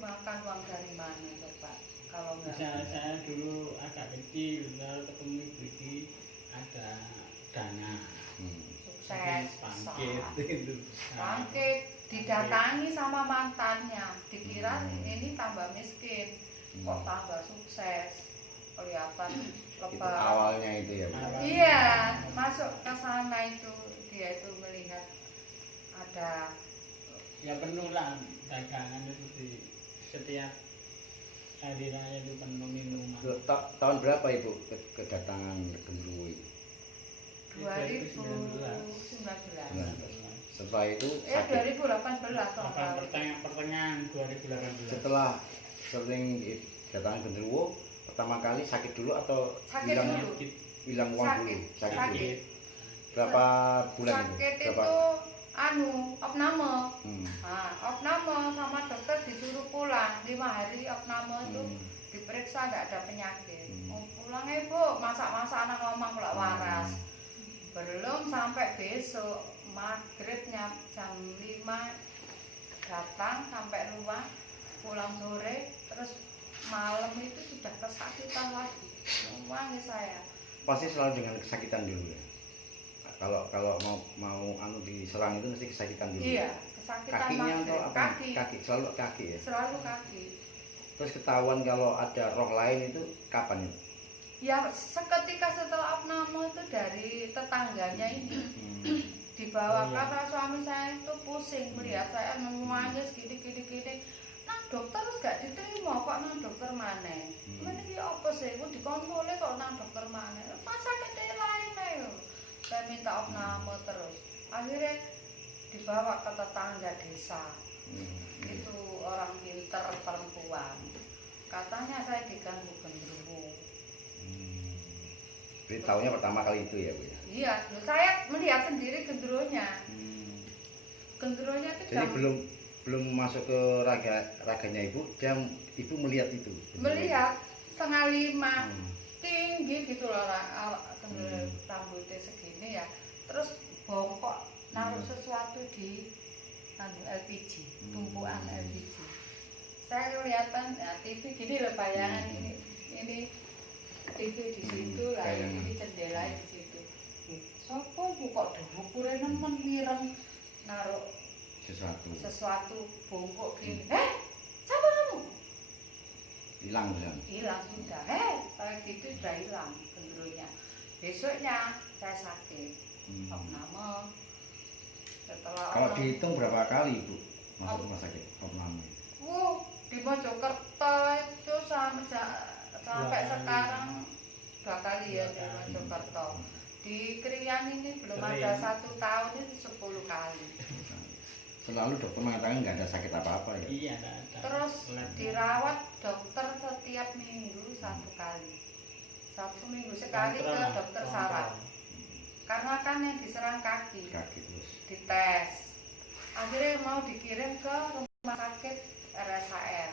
dimakan uang dari mana coba? Kalau enggak. Saya dulu agak kecil, lalu ketemu ibu ini ada dana. Sukses. Bangkit itu. Bangkit didatangi sama mantannya, dikira ini tambah miskin, kok tambah sukses. Kelihatan lebar. Itu awalnya itu ya, Bu? Iya, masuk ke sana itu dia itu melihat ada Ya penuh lah dagangan itu di setiap hari raya itu penuh minuman. Tahun berapa Ibu kedatangan Genderuwo itu? 2019. Setelah itu 2018 pertengahan 2018. setelah sering datangan Genderuwo pertama kali sakit dulu atau sakit dulu. hilang uang dulu? Sakit. Berapa bulan sakit itu? Berapa? Opname. Nah, opname sama dokter disuruh pulang 5 hari opname itu diperiksa tidak ada penyakit. Mau pulang Bu, masak-masak anak ngomong pula waras. Belum sampai besok maghribnya jam 5 datang sampai rumah, pulang sore, terus malam itu sudah kesakitan lagi. Nangis saya. Pasti selalu dengan kesakitan dulu ya. Kalau mau diserang itu mesti kesakitan dulu. Iya, kesakitan. Kakinya atau apa? Kaki. Selalu kaki ya. Selalu kaki. Terus ketahuan kalau ada roh lain itu kapan itu? Ya seketika setelah opname itu dari tetangganya ini dibawa karena suami saya itu pusing melihat saya nangis gini. Nah dokter terus gak diterima kok nang dokter mana? Mana dia apa sih? Gue dikontrolnya kok nang dokter mana? Masa sakit lain ayo. Saya minta opname terus. Akhirnya dibawa ke tetangga desa. Itu orang pinter perempuan. Katanya saya diganggu genderuwo. Jadi tahunya pertama kali itu ya Bu ya? Iya, saya melihat sendiri genderuwonya. Genderuwonya itu jadi belum masuk ke raganya Ibu, Ibu melihat itu? Melihat 4:30 tinggi gitu loh, rambutnya segini ya. Terus bongkok naruh sesuatu di LPG, tumpuan LPG. Saya kelihatan ya, TV gini loh bayangan ini TV di situ lah, ini jendela di situ. Sopo Bu kok dhuwure nemen mireng naruh sesuatu bongkok gini. Siapa kamu? Hilang sudah. Hilang sudah. Kayak gitu sudah hilang genderuwonya. Besoknya saya sakit. Opname. Setelah kalau dihitung berapa kali Ibu masuk rumah sakit opname? Di Mojokerto itu sampai sekarang 2 kali ya di Mojokerto. Di Krian ini belum ada 1 tahun itu 10 kali. Selalu dokter mengatakan nggak ada sakit apa-apa ya? Iya, nggak ada. Terus dirawat dokter setiap minggu 1 kali. 1 minggu sekali ke dokter saraf. Karena kan yang diserang kaki Terus dites. Akhirnya mau dikirim ke rumah sakit RSHR.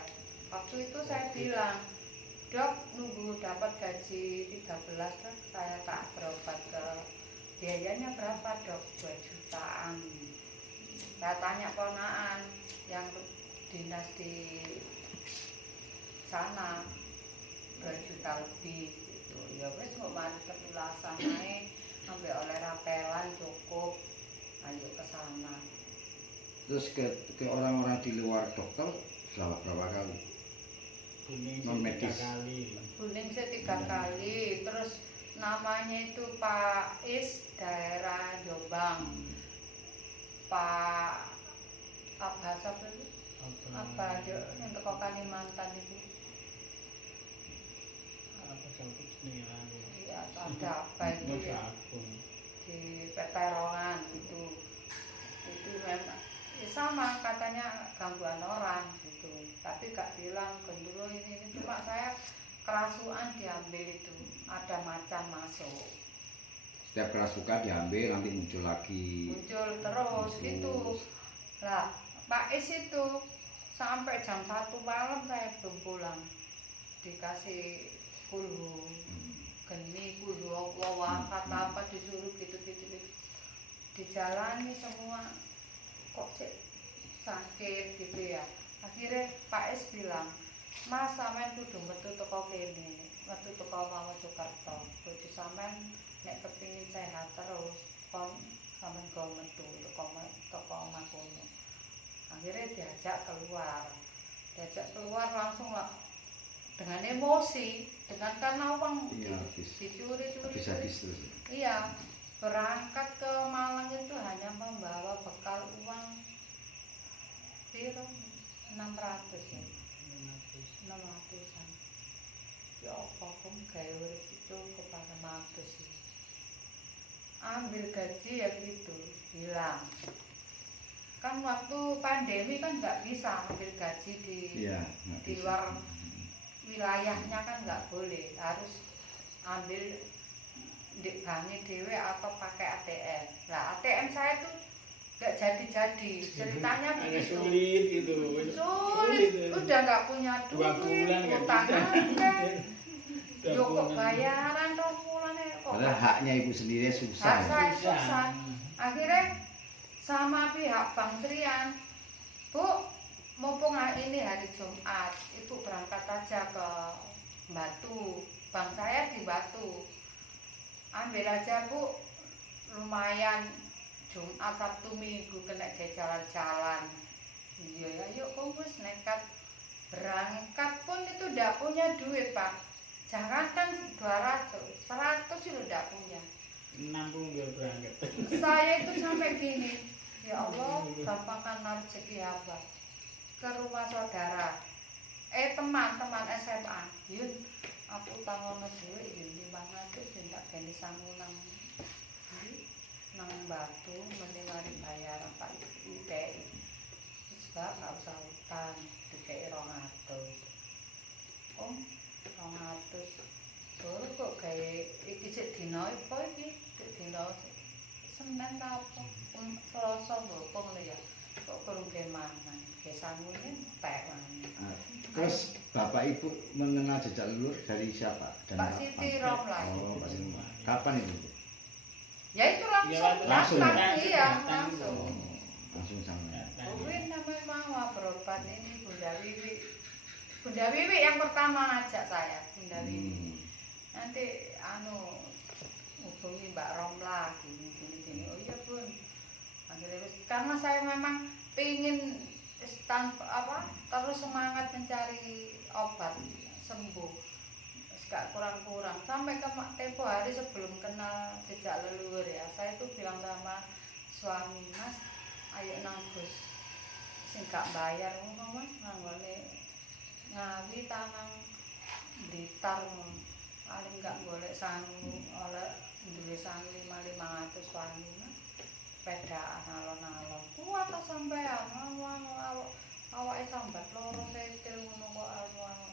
Waktu itu saya bilang, Dok, nunggu dapat gaji 13 kan saya tak berobat ke biayanya berapa Dok? 2 jutaan. Saya tanya ponaan yang dinas di sana 2 juta lebih gitu. Ya wes kok mari ketulasan ae sampai oleh rapelan cukup. Ayo ke sana. Terus ke orang-orang di luar dokter berapa kali? Non medis. Kuning saya 3 kali. Terus namanya itu Pak Is daerah Jombang. Pak apa itu? Apa yang teko Kalimantan itu? Iya, ada apa itu di Peterongan itu memang sama katanya gangguan orang gitu, tapi gak bilang genderuwo ini cuma saya kerasukan diambil itu ada macan masuk. Setiap kerasukan diambil nanti muncul terus gitu lah. Pak Is itu sampai jam 1 malam saya belum pulang, dikasih kulhu geni kulhu kata apa disuruh gitu dijalani semua. Kok sakit gitu ya, Akhirnya Pak S bilang, Mas sampean kudu metu teko kene, metu teko Mojokerto. Bojo sampean nek kepingin sehat terus kon sampean go metu teko omah kono. Akhirnya diajak keluar langsung lah dengan emosi, dengan karena uang Iya, dicuri-curi. habis terus. Iya, berangkat ke Malang itu hanya membawa bekal uang piro 600 ya. 600-an. Ya apa kok gawe urip itu kok 600 sih. Ambil gaji ya gitu, hilang. Kan waktu pandemi kan nggak bisa ambil gaji Iya, di luar wilayahnya kan nggak boleh, harus ambil di banknya dewe atau pakai ATM. Nah ATM saya tuh nggak jadi ceritanya Agak begitu. sulit gitu. Sulit, udah nggak punya 2 duit, bulan nggak utang bisa. akeh. 2 Yo kok bulan. bayaran 2 bulan kok. Padahal haknya ibu sendiri Hak susah. saya susah. Akhirnya sama pihak Bank Trian, Bu, mumpung ini hari Jumat, Ibu berangkat aja ke Batu. Bank saya di Batu. Ambil aja Bu, lumayan Jumat, Sabtu, Minggu kena ke jalan-jalan. Iya ya, yuk kumpus nekat. Berangkat pun itu tidak punya duit Pak. Jangan kan 200, 100 itu tidak punya. Nampung biar berangkat. Saya itu sampai gini, ya Allah, gampangkan rezeki hamba ke rumah saudara. Teman-teman SMA, yun, aku tangon dhewe yun 500 tidak geni sangu nang Batu mendengarin bayaran Pak IPI. Sebab nggak usah utang, dikei 200. Om, 200. Baru kok kayak iki sik dina apa iki? Sik dina Senin ta apa? Selasa mbok ngono ya. Kok kurang ge mangan. Ge sangune entek mangan. Terus bapak ibu mengenal jejak leluhur dari siapa? Dan Pak Siti Romlah. Oh, Pak Siti. Kapan itu? Ya itu langsung, Langsung. datang, iya Datang. langsung. Oh, langsung sama. Bukan namanya mau berobat ini Bunda Wiwi. Bunda Wiwi yang pertama ngajak saya, Bunda Wiwi. Nanti hubungi Mbak Romlah gini. Oh iya Bun. Akhirnya karena saya memang pingin terus semangat mencari obat sembuh. Gak kurang-kurang sampai ke tempo hari sebelum kenal jejak leluhur ya, saya tuh bilang sama suami, Mas ayo nanggus sing gak bayar ngono Mas, nanggone Ngawi tanang Blitar paling gak golek sangu oleh duwe sangu 500 wangi Mas, pedaan alon-alon kuat ta sampean awake sambat loro setil ngono kok anu.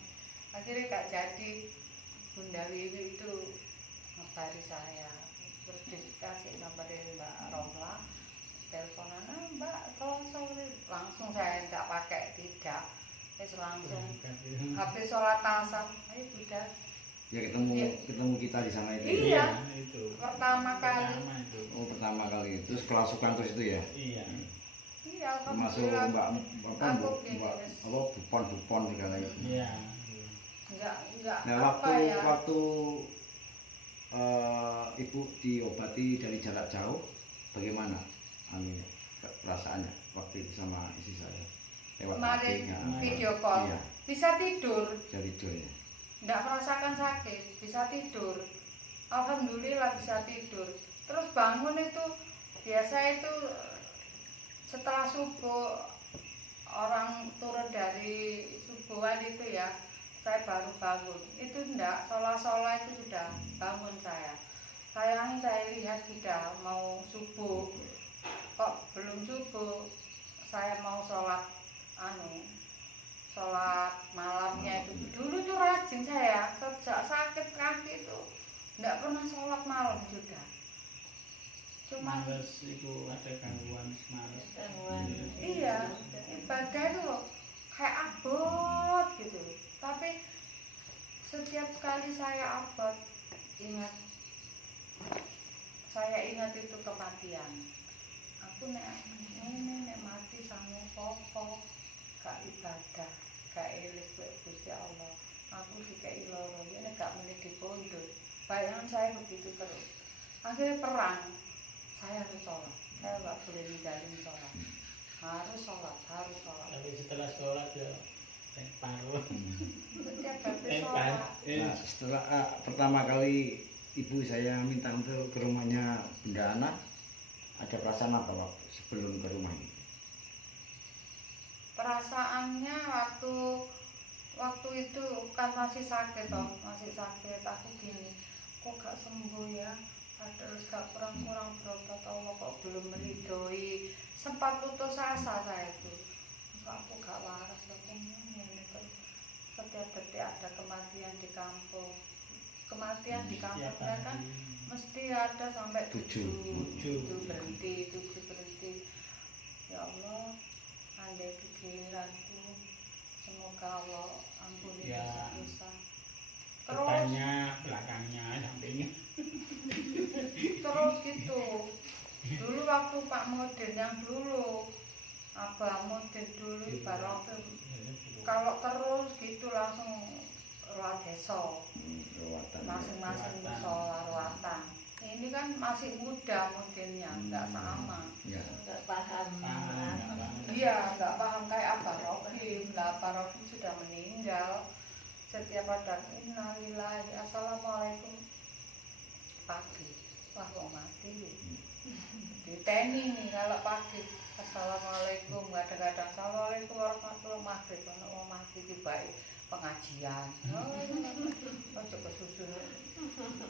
Akhirnya gak jadi. Bunda Wiwi itu ngabari saya, terus dikasih nomor dari Mbak Romlah, teleponan Mbak langsung saya nggak pakai tidak, terus langsung habis sholat asar, ayo Bunda. Ya ketemu kita di sana itu. Iya. Itu. Pertama kali. Itu. Oh pertama kali. Terus kelasukan terus itu ya. Iya. Iya. Termasuk Mbak Bupon segala itu. Iya. Enggak. Nah apa ya? waktu ibu diobati dari jarak jauh, bagaimana perasaannya waktu itu sama istri saya? Lewat Kemarin hati, video call, iya, bisa tidur. bisa tidur ya. Enggak merasakan sakit, bisa tidur. Alhamdulillah bisa tidur. Terus bangun itu biasa itu setelah subuh orang turun dari subuhan itu ya, saya baru bangun. Itu enggak, sholat itu sudah bangun saya. Sayang saya lihat sudah mau subuh. Kok belum subuh? Saya mau sholat malamnya itu. Dulu tuh rajin saya, sejak sakit kaki itu enggak pernah sholat malam sudah. Cuma Males itu ada gangguan males. Iya, ibadah itu loh kayak abot gitu. Tapi setiap kali saya abot saya ingat itu kematian. Aku nek mati sama popo gak ibadah. terus. Akhirnya perang, saya harus sholat, saya nggak boleh ninggalin sholat, harus sholat. Tapi setelah sholat ya paruh. Setiap habis Tempat. sholat. Nah, setelah pertama kali ibu saya minta untuk ke rumahnya Bunda Ana, ada perasaan apa waktu sebelum ke rumah ini? Perasaannya waktu itu kan masih sakit toh, masih sakit. Aku gini, kok gak sembuh ya? Padahal gak kurang berobat, Allah kok belum meridhoi. Sempat putus asa saya itu. Kok aku gak waras loh, ini terus setiap detik ada kematian di kampung. Kematian di kampung ya kan mesti ada sampai 7 berhenti. Ya Allah, andai pikiranku, semoga Allah ampuni Ya. dosa-dosa. Terus Depannya, belakangnya, sampingnya. terus gitu. Dulu waktu Pak Modin yang dulu, Abah Modin dulu ibaratnya kalau terus gitu langsung ruat desa, Ruatan. masing-masing Ruatan. musola ruatan. Ini kan masih muda Modinnya, nggak sama. Ya. Nggak paham. Iya, nggak paham kayak Abah Rohim. Lah Abah Rohim sudah meninggal. Setiap ada innalillahi, assalamualaikum pagi. Wah, kok mati. Diteni nih kalau pagi. Assalamualaikum, kadang-kadang assalamualaikum warahmatullahi wabarakatuh. Kalau mau mati tiba pengajian. Ojo kesusun.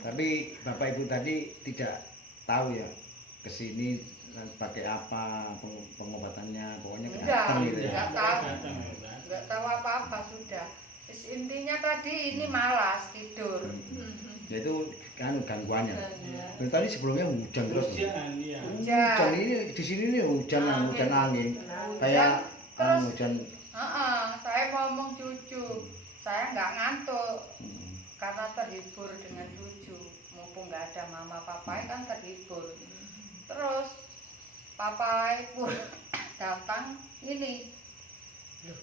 Tapi Bapak Ibu tadi tidak tahu ya kesini pakai apa pengobatannya, pokoknya Enggak, datang gitu ya. enggak tahu. Nggak tahu apa-apa sudah. Terus intinya tadi ini malas tidur. Ya itu kan gangguannya. Iya. Dan tadi sebelumnya hujan terus. Hujan, iya. Hujan ini di sini nih hujan angin. Kayak Terus hujan. saya ngomong cucu, saya nggak ngantuk Hmm. karena terhibur dengan cucu. Mumpung nggak ada mama papa kan terhibur. Terus papa pun datang ini, loh,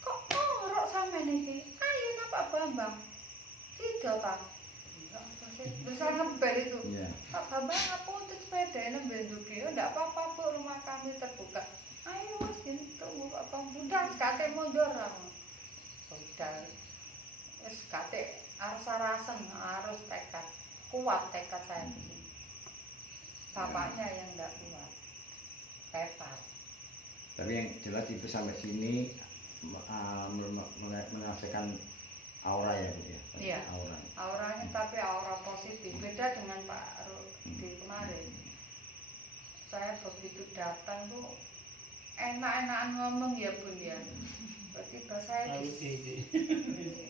kok ngorok sama niki? Ayo Pak Bambang, sido tak? Bisa ngebel itu. Iya. Pak Bambang aku untuk sepeda ini benduki, enggak apa-apa Bu, rumah kami terbuka. Ayo mas, gitu Pak Bambang, udah sekate mundur aku. Udah, sekate harus arasan, harus tekad, kuat tekad saya di sini. Bapaknya yang enggak kuat, hebat. Tapi yang jelas ibu sampai sini merasakan aura ya Bu ya. Iya. Aura. Auranya tapi aura positif, beda dengan Pak Rudi kemarin. Saya begitu datang tuh enak-enakan ngomong ya Bun ya. Berarti bahasa Lalu di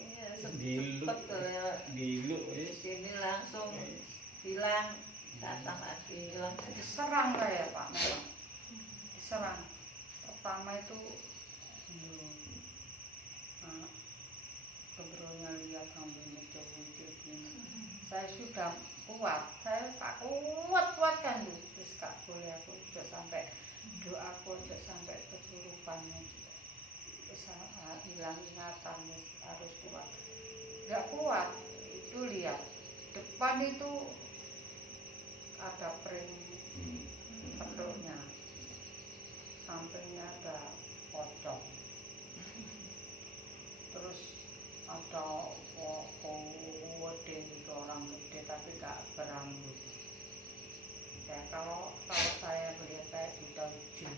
Iya, Diluk. cepet kalau diluk di sini langsung hilang, datang lagi hilang. diserang kayak Pak memang. Diserang. Pertama itu kebetulannya lihat sambil muncul-muncul gini. Saya sudah kuat, saya tak kuat-kuatkan tuh. Terus gak boleh aku juga sampai doaku juga sampai kesurupan. Terus hilang ingatan, harus kuat. Gak kuat, itu lihat depan itu ada pring pedoknya, sampingnya ada pocong, terus ada wode itu orang gede tapi gak berambut. Ya kalau saya melihat kayak buta hijau,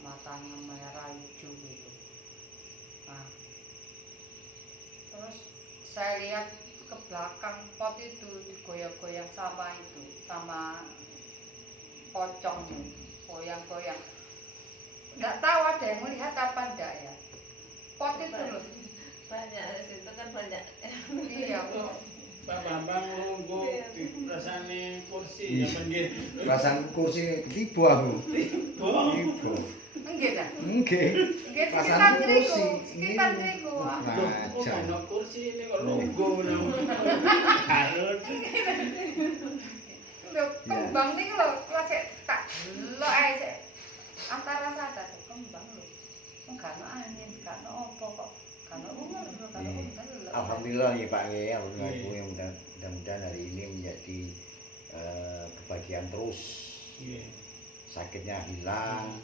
matanya merah hijau gitu. Nah, terus saya lihat ke belakang pot itu digoyang-goyang sama pocong, goyang-goyang. Nggak tahu ada yang melihat apa enggak ya. Pot itu loh. Banyak di situ kan banyak. Iya, kok. Pak Bambang nunggu di rasane kursi ya pinggir. Perasaan kursi tiba aku. Tiba. Enggak dah. Nggih. Enggak Perasaan sekitar ngriku, kursi. sekitar ngriku. Loh, kok Raja. ono kursi ini kok nunggu harus. Lho, kembang niku lho, lagi tak delok ae sik. Antara sadar kembang lho. Enggak ono angin, enggak ono apa kok. Kan ono lho, kan ono. Alhamdulillah ya Pak ya, alhamdulillah Ibu yang mudah-mudahan hari ini menjadi kebahagiaan terus, Iya. sakitnya hilang,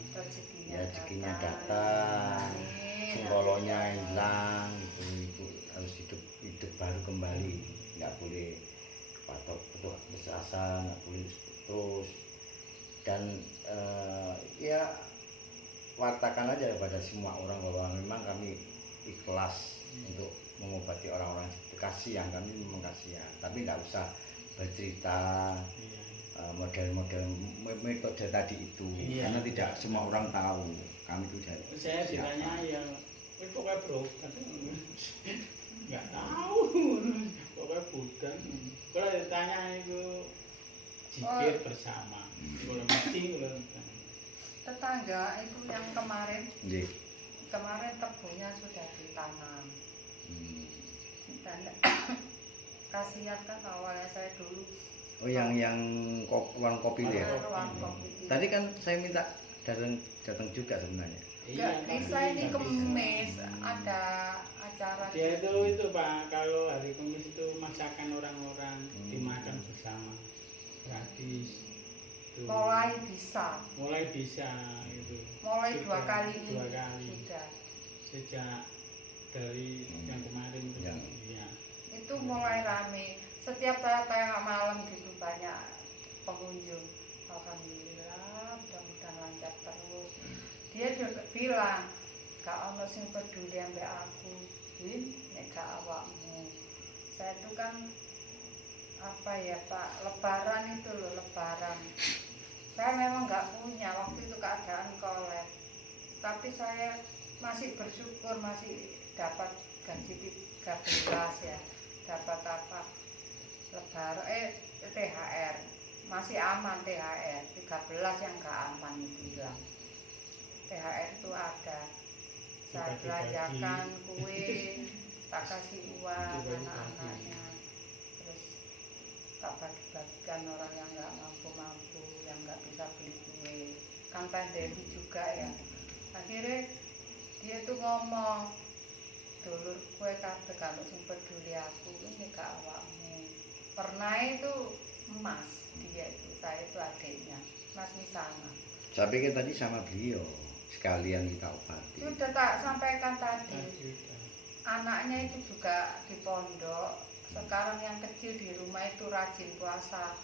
rezekinya datang, Amin. sengkolonya hilang, itu harus hidup baru kembali, nggak boleh putus asa, nggak boleh terus, dan ya wartakan aja pada semua orang bahwa memang kami ikhlas untuk mengobati orang-orang kasihan, kami memang kasihan, tapi nggak usah bercerita Iya. model-model metode tadi itu, Iya. karena tidak semua orang tahu kami itu dari Saya siapa. ditanya ya, pokoknya bro, katanya nggak tahu, pokoknya bukan. Kalau ditanya itu zikir bersama, kalau mati kalau Tetangga itu yang kemarin Nggih. tebunya sudah ditanam. Hmm. Dan kasihan kan awalnya saya dulu Oh yang warung kopi itu ya. ruang kopi. Tadi kan saya minta datang juga sebenarnya. Enggak bisa ini kemis ada acara Dia itu Pak, kalau hari Kamis itu masakan orang-orang dimakan bersama, gratis. Tuh. mulai bisa itu. mulai Sudah, 2 kali ini 2 kali. sudah Sejak dari yang kemarin itu. Yang- Iya. itu mulai rame setiap saya tengah malam gitu banyak pengunjung. Alhamdulillah mudah-mudahan lancar terus. Dia juga bilang gak ono sing peduli ambek aku Win nek gak awakmu. Saya itu kan apa ya Pak, lebaran itu loh, lebaran saya memang nggak punya waktu itu, keadaan kolek, tapi saya masih bersyukur masih dapat gaji 13 ya, dapat apa lebaran THR masih aman, THR 13 yang nggak aman itu hilang. THR itu ada, saya belanjakan kue, tak kasih uang anak-anaknya, terus tak bagi-bagikan orang yang nggak mampu-mampu, yang nggak bisa beli kue, kan pandemi juga ya. Akhirnya dia tuh ngomong, dulur kue kabeh kalau sing peduli aku ini ke awakmu. Pernah itu Mas, dia itu, saya itu adiknya, Mas Misana. Saya pikir tadi sama beliau sekalian kita obati. Sudah tak sampaikan tadi, Juta. anaknya itu juga di pondok. Sekarang yang kecil di rumah itu rajin puasa.